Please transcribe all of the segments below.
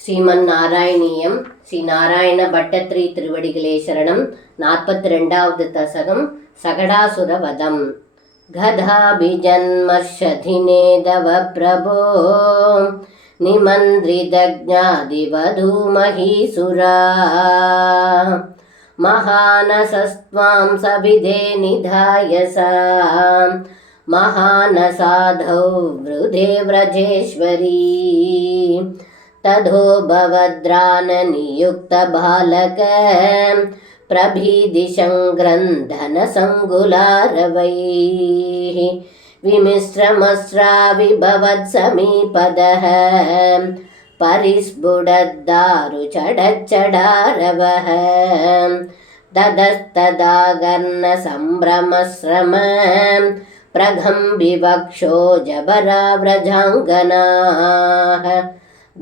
ஸ்ரீமன்னாராயணீயம் ஸ்ரீ நாராயண பட்டத்ரி திருவடிகளே சரணம். 42வது தசகம் சகடாசுர வதம். கதாபிஜன்மர்ஷதினேதவ பிரபோ நிமந்திரிதஜ்ஞாதிவதூ மஹீசுரா மகானசஸ்த்வாம் சவிதே நிதாயசா महानसाधौ वृधे व्रजेश्वरी तधो भवद्राननियुक्तबालक प्रभीदिशङ्ग्रन्थनसङ्गुलारवैः विमिश्रमस्राविभवत्समीपदः परिस्फुटद्दारुचडच्चडारवः ततस्तदागर्णसम्भ्रमश्रम प्रगम्भिवक्षो जबराव्रजाङ्गनाः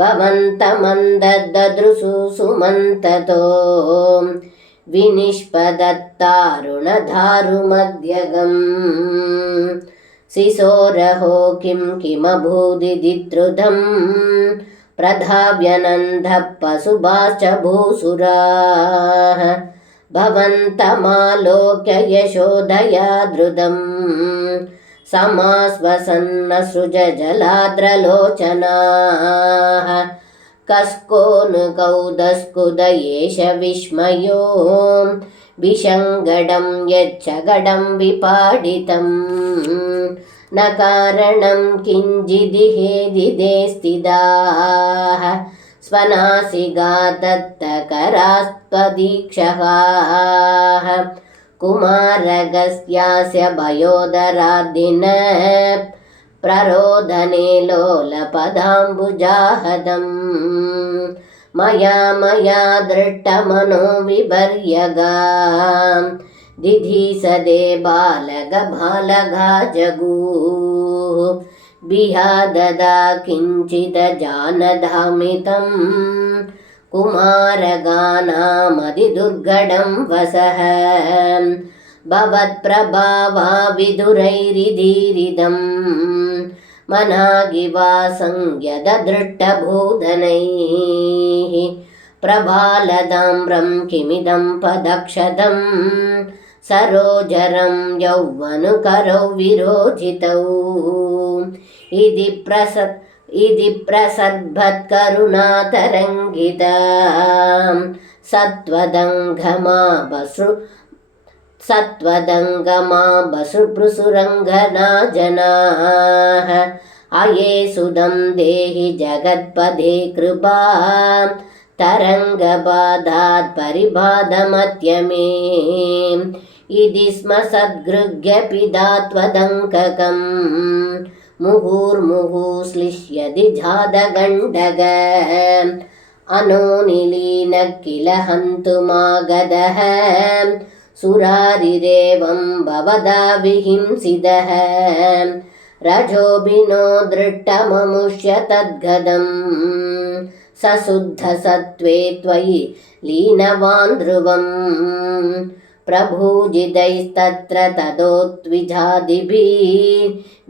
भवन्तमन्ददृशु सुमन्ततो विनिष्पदत्तारुणधारुमध्यगम् शिशोरहो किमभूदिदित्रुधं प्रधाव्यनन्दः पशुभाश्च भूसुराः भवन्तमालोक्य यशोदया धृतं समास्वसन्नसृज जलाद्रलोचनाः कस्कोनुकौदस्कुद एष विस्मयो विषङ्गडं यच्चगडं विपाडितं न कारणं किञ्चिदिहेदिदे स्थिताः स्वनासिगादत्तकरास्त्वदीक्षः कुमारगस्यास्य भयोदरादिन प्ररोदने लोलपदाम्बुजाहदम् मया दृष्टमनो विपर्यगा दिधिसदे बालगा जगूः बिहाददा किञ्चिद जानधामितं कुमारगानामधिदुर्गडं वसः भवत्प्रभावा विदुरैरिदीरिदं मनागिवासंयददृष्टभूधनैः प्रभालदाम्रं किमिदं पदक्षतं सरोजरं यौवनुकरौ विरोचितौ इति प्रसद्भत्करुणातरङ्गिता सत्त्वदङ्गमाबसृपृसुरङ्गना जनाः अये सुदं देहि जगत्पदे कृपा तरङ्गबाधात् परिबाधमत्यमे इति स्म सद्गृह्यपिदात्वदङ्ककं मुहुर्मुहुः श्लिष्यति जातगण्डक अनोनिलीन किल हन्तुमागतः सुरारिरेवं भवदा विहिंसितः रजोभिनो दृष्टममुष्य तद्गदं सशुद्धसत्त्वे त्वयि लीनवान् ध्रुवम् प्रभूजितैस्तत्र ततोत्विजादिभिः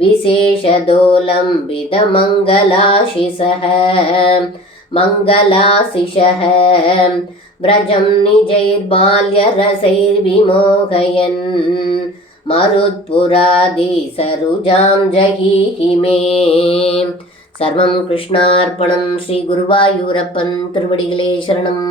विशेषदोलम्बितमङ्गलाशिषः मङ्गलाशिषः व्रजं निजैर्बाल्यरसैर्विमोहयन् मरुत्पुरादिसरुजां जहीहि मे. सर्वं कृष्णार्पणं. श्री गुरुवायूरप्पन् तिरुवडिगले शरणम्.